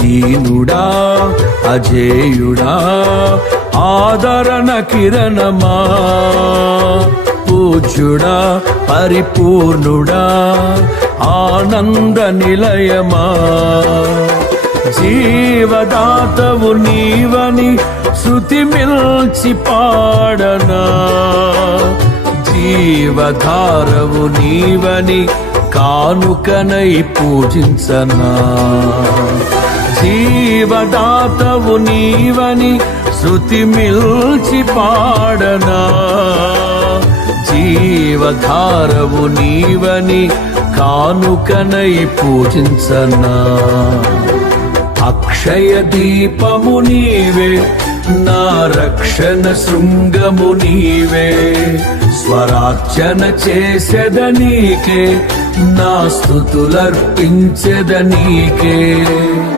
దీనుడా అజేయుడా ఆదరణ కిరణమా, పూజ్యుడా పరిపూర్ణుడా ఆనంద నిలయమా, జీవదాతవు నీవని శృతి మిల్చి పాడనా, జీవధారవు నీవని కానుకనై పూజించనా, జీవదాతవు నీవని శృతి మిల్చి పాడనా, జీవధారవు నీవని కానుకనై పూజించనా. అక్షయ దీపము నీవే, నా రక్షణ శృంగము నీవే, స్వరార్చన చేసెద నీకే, నా స్తుతులర్పించెద నీకే.